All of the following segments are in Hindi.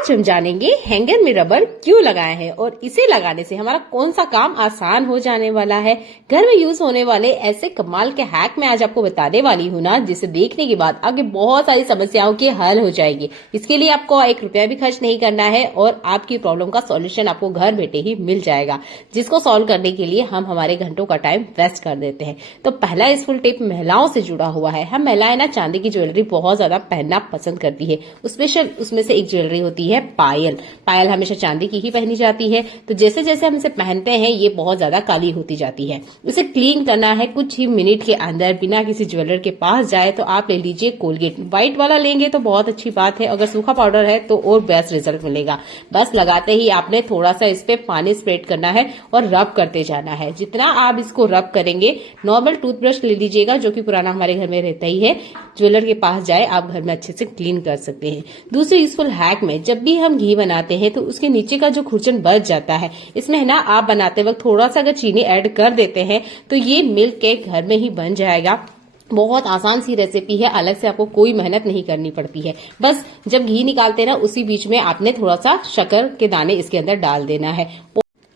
आज हम जानेंगे हैंगर में रबर क्यों लगाए हैं और इसे लगाने से हमारा कौन सा काम आसान हो जाने वाला है। घर में यूज होने वाले ऐसे कमाल के हैक मैं आज आपको बताने वाली हूँ ना, जिसे देखने के बाद आगे बहुत सारी समस्याओं की हल हो जाएगी। इसके लिए आपको 1 रुपया भी खर्च नहीं करना है और आपकी प्रॉब्लम का सॉल्यूशन आपको घर बैठे ही मिल जाएगा, जिसको सॉल्व करने के लिए हम हमारे घंटों का टाइम वेस्ट कर देते हैं। तो पहला यूजफुल टिप महिलाओं से जुड़ा हुआ है। हम महिलाएं ना चांदी की ज्वेलरी बहुत ज्यादा पहनना पसंद करती है, स्पेशल उसमें से एक ज्वेलरी होती है पायल। पायल हमेशा चांदी की ही पहनी जाती है, तो जैसे जैसे हम इसे पहनते हैं ये बहुत ज्यादा काली होती जाती है। इसे क्लीन करना है कुछ ही मिनट के अंदर, बिना किसी ज्वेलर के पास जाए। तो आप ले लीजिए कोलगेट, व्हाइट वाला लेंगे तो बहुत अच्छी बात है, अगर सूखा पाउडर है तो और बेस्ट रिजल्ट मिलेगा। बस लगाते ही आपने थोड़ा सा इस पे पानी स्प्रेड करना है और रब करते जाना है। जितना आप इसको रब करेंगे, नॉर्मल टूथब्रश ले लीजिएगा जो कि पुराना हमारे घर में रहता ही है, ज्वेलर के पास जाए आप घर में अच्छे से क्लीन कर सकते हैं। दूसरे यूजफुल हैक में, जब भी हम घी बनाते हैं तो उसके नीचे का जो खुरचन बच जाता है, इसमें है ना आप बनाते वक्त थोड़ा सा अगर चीनी ऐड कर देते हैं तो ये मिल्क केक घर में ही बन जाएगा। बहुत आसान सी रेसिपी है, अलग से आपको कोई मेहनत नहीं करनी पड़ती है। बस जब घी निकालते हैं ना, उसी बीच में आपने थोड़ा सा शक्कर के दाने इसके अंदर डाल देना है।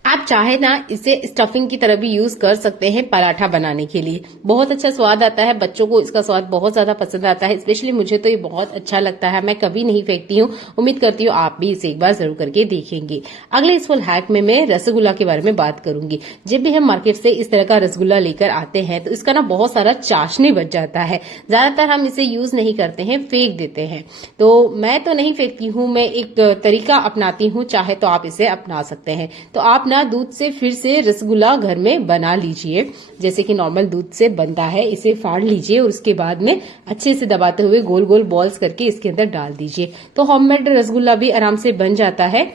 आप चाहे ना इसे स्टफिंग की तरह भी यूज कर सकते हैं पराठा बनाने के लिए, बहुत अच्छा स्वाद आता है। बच्चों को इसका स्वाद बहुत ज्यादा पसंद आता है, स्पेशली मुझे तो ये बहुत अच्छा लगता है, मैं कभी नहीं फेंकती हूँ। उम्मीद करती हूँ आप भी इसे एक बार जरूर करके देखेंगे। अगले इस फुल हैक में मैं रसगुल्ला के बारे में बात करूंगी। जब भी हम मार्केट से इस तरह का रसगुल्ला लेकर आते हैं तो इसका ना बहुत सारा चाशनी बच जाता है। ज्यादातर हम इसे यूज नहीं करते हैं, फेंक देते हैं। तो मैं तो नहीं फेंकती हूँ, मैं एक तरीका अपनाती हूँ, चाहे तो आप इसे अपना सकते हैं। तो आप ना दूध से फिर से रसगुल्ला घर में बना लीजिए, जैसे कि नॉर्मल दूध से बनता है। इसे फाड़ लीजिए और उसके बाद में अच्छे से दबाते हुए गोल गोल बॉल्स करके इसके अंदर डाल दीजिए, तो होममेड रसगुल्ला भी आराम से बन जाता है।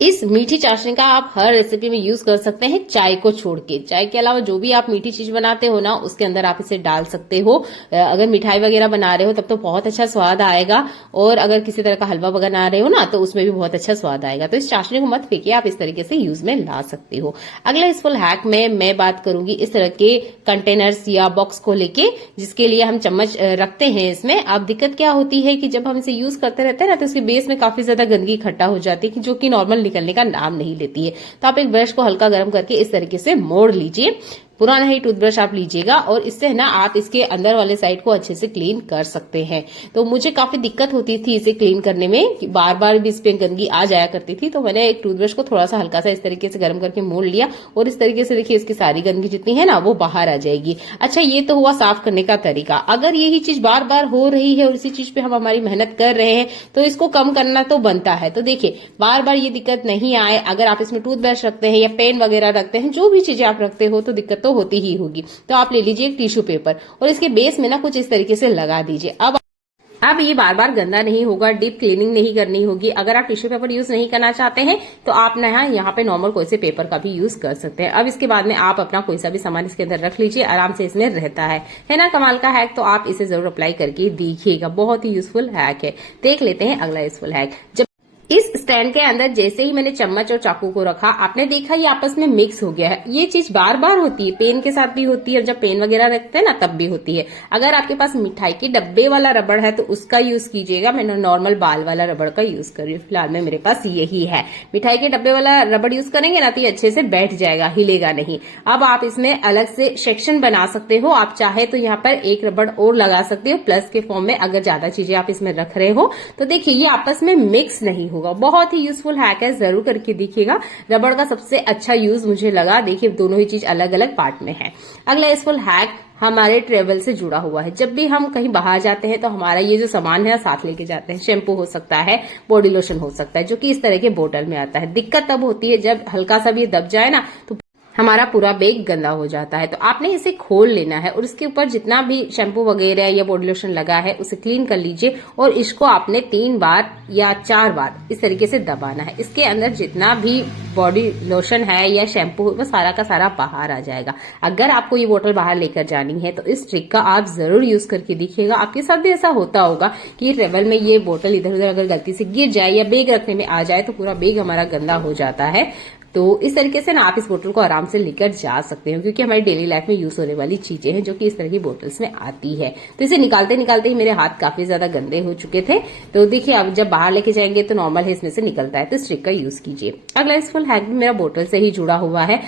इस मीठी चाशनी का आप हर रेसिपी में यूज कर सकते हैं, चाय को छोड़ के। चाय के अलावा जो भी आप मीठी चीज बनाते हो ना, उसके अंदर आप इसे डाल सकते हो। अगर मिठाई वगैरह बना रहे हो तब तो बहुत अच्छा स्वाद आएगा, और अगर किसी तरह का हलवा बना रहे हो ना तो उसमें भी बहुत अच्छा स्वाद आएगा। तो इस चाशनी को मत फेंकिए, आप इस तरीके से यूज में ला सकते हो। अगला इस फुल हैक में मैं बात करूंगी इस तरह के कंटेनर्स या बॉक्स को लेके, जिसके लिए हम चम्मच रखते हैं इसमें। अब दिक्कत क्या होती है कि जब हम इसे यूज करते रहते हैं ना, तो इसके बेस में काफी ज्यादा गंदगी इकट्ठा हो जाती है, जो कि नॉर्मल निकलने का नाम नहीं लेती है। तो आप एक ब्रश को हल्का गर्म करके इस तरीके से मोड़ लीजिए। पुराना ही टूथब्रश आप लीजिएगा और इससे ना आप इसके अंदर वाले साइड को अच्छे से क्लीन कर सकते हैं। तो मुझे काफी दिक्कत होती थी इसे क्लीन करने में, कि बार बार भी इस पे गंदगी आ जाया करती थी। तो मैंने एक टूथब्रश को थोड़ा सा हल्का सा इस तरीके से गर्म करके मोड़ लिया और इस तरीके से देखिए इसकी सारी गंदगी जितनी है ना वो बाहर आ जाएगी। अच्छा, ये तो हुआ साफ करने का तरीका। अगर यही चीज बार बार हो रही है और इसी चीज पे हम हमारी मेहनत कर रहे हैं तो इसको कम करना तो बनता है। तो देखिए बार बार ये दिक्कत नहीं आए, अगर आप इसमें टूथब्रश रखते हैं या पेन वगैरह रखते हैं, जो भी चीजें आप रखते हो, तो दिक्कत तो होती ही होगी। तो आप ले लीजिए एक टिश्यू पेपर और इसके बेस में ना कुछ इस तरीके से लगा दीजिए। अब ये बार बार गंदा नहीं होगा, डीप क्लीनिंग नहीं करनी होगी। अगर आप टिश्यू पेपर यूज नहीं करना चाहते हैं तो आप ना यहाँ पे नॉर्मल कोई से पेपर का भी यूज कर सकते हैं। अब इसके बाद में आप अपना कोई सा भी सामान इसके अंदर रख लीजिए, आराम से इसमें रहता है ना कमाल का हैक। तो आप इसे जरूर अप्लाई करके देखिएगा, बहुत ही यूजफुल हैक है। देख लेते हैं अगला यूजफुल हैक। इस स्टैंड के अंदर जैसे ही मैंने चम्मच और चाकू को रखा, आपने देखा ये आपस में मिक्स हो गया है। ये चीज बार बार होती है, पेन के साथ भी होती है और जब पेन वगैरह रखते हैं ना तब भी होती है। अगर आपके पास मिठाई के डब्बे वाला रबड़ है तो उसका यूज कीजिएगा, मैंने नॉर्मल बाल वाला रबड़ का यूज कर रही हूँ। फिलहाल में मेरे पास यही है। मिठाई के डब्बे वाला रबड़ यूज करेंगे ना तो ये अच्छे से बैठ जाएगा, हिलेगा नहीं। अब आप इसमें अलग से सेक्शन बना सकते हो, आप चाहे तो यहाँ पर एक रबड़ और लगा सकते हो प्लस के फॉर्म में, अगर ज्यादा चीजें आप इसमें रख रहे हो तो। देखिए ये आपस में मिक्स नहीं होगा, बहुत ही यूजफुल हैक है, जरूर करके देखिएगा। रबड़ का सबसे अच्छा यूज मुझे लगा, देखिए दोनों ही चीज अलग अलग पार्ट में है। अगला यूजफुल हैक हमारे ट्रेवल से जुड़ा हुआ है। जब भी हम कहीं बाहर जाते हैं तो हमारा ये जो सामान है साथ लेके जाते हैं। शैम्पू हो सकता है, बॉडी लोशन हो सकता है, जो कि इस तरह के बोतल में आता है। दिक्कत तब होती है जब हल्का सा भी दब जाए ना तो हमारा पूरा बैग गंदा हो जाता है। तो आपने इसे खोल लेना है और इसके ऊपर जितना भी शैम्पू वगैरह या बॉडी लोशन लगा है उसे क्लीन कर लीजिए और इसको आपने 3 बार या 4 बार इस तरीके से दबाना है। इसके अंदर जितना भी बॉडी लोशन है या शैम्पू वो सारा का सारा बाहर आ जाएगा। अगर आपको ये बोतल बाहर लेकर जानी है तो इस ट्रिक का आप जरूर यूज करके देखिएगा। आपके साथ भी ऐसा होता होगा कि ट्रेवल में ये बोतल इधर उधर अगर गलती से गिर जाए या बैग रखने में आ जाए तो पूरा बैग हमारा गंदा हो जाता है। तो इस तरीके से ना आप इस बोतल को आराम से लेकर जा सकते हो, क्योंकि हमारी डेली लाइफ में यूज होने वाली चीजें हैं जो कि इस तरह की बोतल्स में आती है। तो इसे निकालते निकालते ही मेरे हाथ काफी ज्यादा गंदे हो चुके थे। तो देखिए अब जब बाहर लेके जाएंगे तो नॉर्मल है इसमें से निकलता है, तो इस ट्रिक का यूज कीजिए। अगला इस फुल हैक भी मेरा बोतल से ही जुड़ा हुआ है।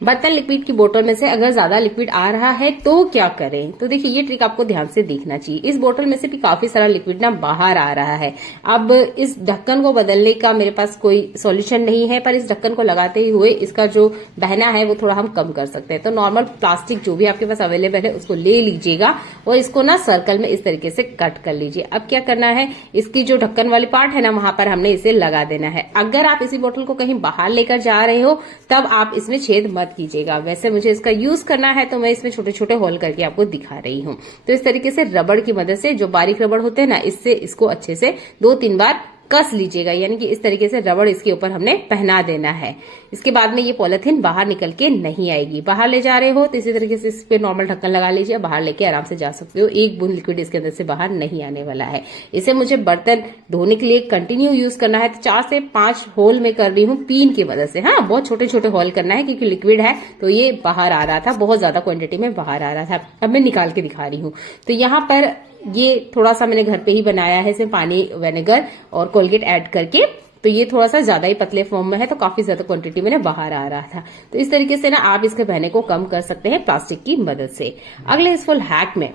बर्तन लिक्विड की बोतल में से अगर ज्यादा लिक्विड आ रहा है तो क्या करें? तो देखिए ये ट्रिक आपको ध्यान से देखना चाहिए। इस बोतल में से भी काफी सारा लिक्विड ना बाहर आ रहा है। अब इस ढक्कन को बदलने का मेरे पास कोई सॉल्यूशन नहीं है, पर इस ढक्कन को लगाते हुए इसका जो बहना है वो थोड़ा हम कम कर सकते हैं। तो नॉर्मल प्लास्टिक जो भी आपके पास अवेलेबल है उसको ले लीजिएगा और इसको ना सर्कल में इस तरीके से कट कर लीजिए। अब क्या करना है, इसकी जो ढक्कन वाली पार्ट है ना वहां पर हमने इसे लगा देना है। अगर आप इसी बोतल को कहीं बाहर लेकर जा रहे हो तब आप इसमें छेद मत कीजिएगा। वैसे मुझे इसका यूज करना है तो मैं इसमें छोटे छोटे होल करके आपको दिखा रही हूँ। तो इस तरीके से रबड़ की मदद से, जो बारीक रबड़ होते हैं ना, इससे इसको अच्छे से 2-3 बार कस लीजिएगा, यानी कि इस तरीके से रबड़ इसके ऊपर हमने पहना देना है। इसके बाद में ये पॉलिथीन बाहर निकल के नहीं आएगी। बाहर ले जा रहे हो तो इसी तरीके से इस पे नॉर्मल ढक्कन लगा लीजिए, बाहर लेके आराम से जा सकते हो। एक बूंद लिक्विड इसके अंदर से बाहर नहीं आने वाला है। इसे मुझे बर्तन धोने के लिए कंटिन्यू यूज करना है, तो 4 से 5 होल में कर रही हूँ पिन की मदद से। हाँ, बहुत छोटे छोटे होल करना है क्योंकि लिक्विड है तो ये बाहर आ रहा था, बहुत ज्यादा क्वांटिटी में बाहर आ रहा था। अब मैं निकाल के दिखा रही हूँ। तो यहाँ पर ये थोड़ा सा मैंने घर पे ही बनाया है, इसमें पानी, विनेगर और कोलगेट ऐड करके। तो ये थोड़ा सा ज्यादा ही पतले फॉर्म में है तो काफी ज्यादा क्वांटिटी में बाहर आ रहा था। तो इस तरीके से ना आप इसके बहने को कम कर सकते हैं प्लास्टिक की मदद से। अगले इस फुल हैक में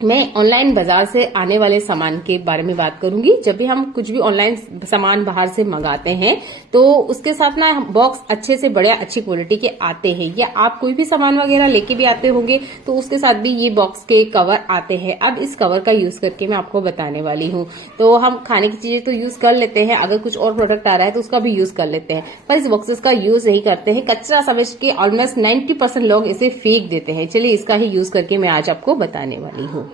मैं ऑनलाइन बाजार से आने वाले सामान के बारे में बात करूंगी। जब भी हम कुछ भी ऑनलाइन सामान बाहर से मंगाते हैं तो उसके साथ ना बॉक्स अच्छे से बढ़िया अच्छी क्वालिटी के आते हैं, या आप कोई भी सामान वगैरह लेके भी आते होंगे तो उसके साथ भी ये बॉक्स के कवर आते हैं। अब इस कवर का यूज करके मैं आपको बताने वाली हूँ। तो हम खाने की चीजें तो यूज कर लेते हैं, अगर कुछ और प्रोडक्ट आ रहा है तो उसका भी यूज कर लेते हैं, पर इस बॉक्सेस का यूज नहीं करते हैं। कचरा समझ के ऑलमोस्ट 90% लोग इसे फेंक देते हैं। चलिए इसका ही यूज करके मैं आज आपको बताने वाली हूँ।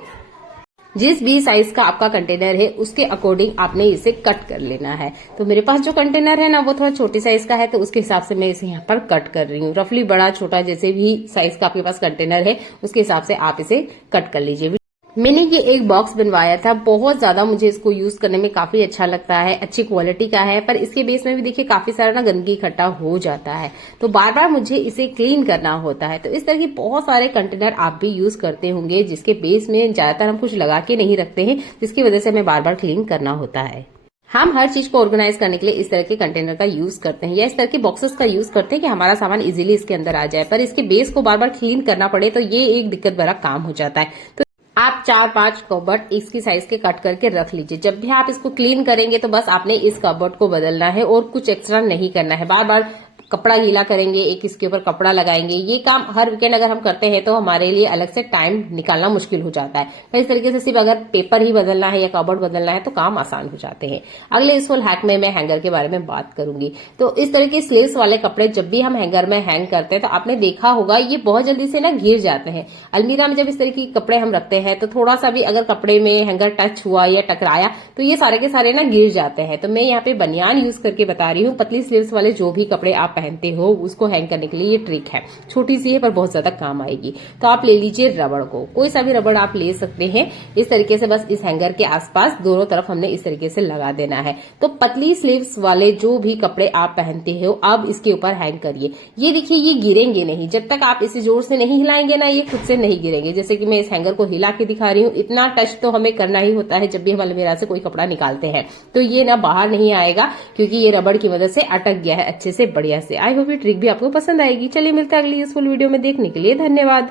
जिस भी साइज का आपका कंटेनर है उसके अकॉर्डिंग आपने इसे कट कर लेना है। तो मेरे पास जो कंटेनर है ना वो थोड़ा छोटे साइज का है, तो उसके हिसाब से मैं इसे यहाँ पर कट कर रही हूँ। रफली बड़ा छोटा जैसे भी साइज का आपके पास कंटेनर है उसके हिसाब से आप इसे कट कर लीजिए। मैंने ये एक बॉक्स बनवाया था, बहुत ज्यादा मुझे इसको यूज करने में काफी अच्छा लगता है, अच्छी क्वालिटी का है, पर इसके बेस में भी देखिए काफी सारा ना गंदगी इकट्ठा हो जाता है, तो बार बार मुझे इसे क्लीन करना होता है। तो इस तरह की बहुत सारे कंटेनर आप भी यूज करते होंगे जिसके बेस में ज्यादातर हम कुछ लगा के नहीं रखते हैं, जिसकी वजह से हमें बार बार क्लीन करना होता है। हम हर चीज को ऑर्गेनाइज करने के लिए इस तरह के कंटेनर का यूज करते हैं या इस तरह के बॉक्सेस का यूज करते हैं कि हमारा सामान इजीली इसके अंदर आ जाए, पर इसके बेस को बार बार क्लीन करना पड़े तो ये एक दिक्कत भरा काम हो जाता है। तो आप 4-5 कबर्ड इसकी साइज के कट करके रख लीजिए। जब भी आप इसको क्लीन करेंगे तो बस आपने इस कबर्ड को बदलना है और कुछ एक्स्ट्रा नहीं करना है। बार बार कपड़ा गीला करेंगे, एक इसके ऊपर कपड़ा लगाएंगे, ये काम हर वीकेंड अगर हम करते हैं तो हमारे लिए अलग से टाइम निकालना मुश्किल हो जाता है। तो इस तरीके से सिर्फ अगर पेपर ही बदलना है या कबर्ड बदलना है तो काम आसान हो जाते हैं। अगले इस फुल हैक में मैं हैंगर के बारे में बात करूंगी। तो इस तरह के स्लीव्स वाले कपड़े जब भी हम हैंगर में हैंग करते हैं तो आपने देखा होगा ये बहुत जल्दी से ना घिर जाते हैं। अलमीरा में जब इस तरह के कपड़े हम रखते हैं तो थोड़ा सा भी अगर कपड़े में हैंगर टच हुआ या टकराया तो ये सारे के सारे ना गिर जाते हैं। तो मैं यहाँ पे बनियान यूज करके बता रही हूँ। पतली स्लीव्स वाले जो भी कपड़े आप पहनते हो उसको हैंग करने के लिए ये ट्रिक है, छोटी सी है पर बहुत ज्यादा काम आएगी। तो आप ले लीजिए रबड़ को, कोई सा भी रबड़ आप ले सकते हैं। इस तरीके से बस इस हैंगर के आसपास दोनों तरफ हमने इस तरीके से लगा देना है। तो पतली स्लीव्स वाले जो भी कपड़े आप पहनते हो अब इसके ऊपर हैंग करिए। ये देखिए ये गिरेंगे नहीं, जब तक आप इसे जोर से नहीं हिलाएंगे ना ये खुद से नहीं गिरेंगे। जैसे कि मैं इस हैंगर को हिला के दिखा रही हूँ, इतना टच तो हमें करना ही होता है जब भी हम अलमीरा से कोई कपड़ा निकालते हैं। तो ये ना बाहर नहीं आएगा क्योंकि ये रबड़ की मदद से अटक गया है अच्छे से बढ़िया से। आई होप ये ट्रिक भी आपको पसंद आएगी। चलिए मिलते हैं अगली यूजफुल वीडियो में, देखने के लिए धन्यवाद।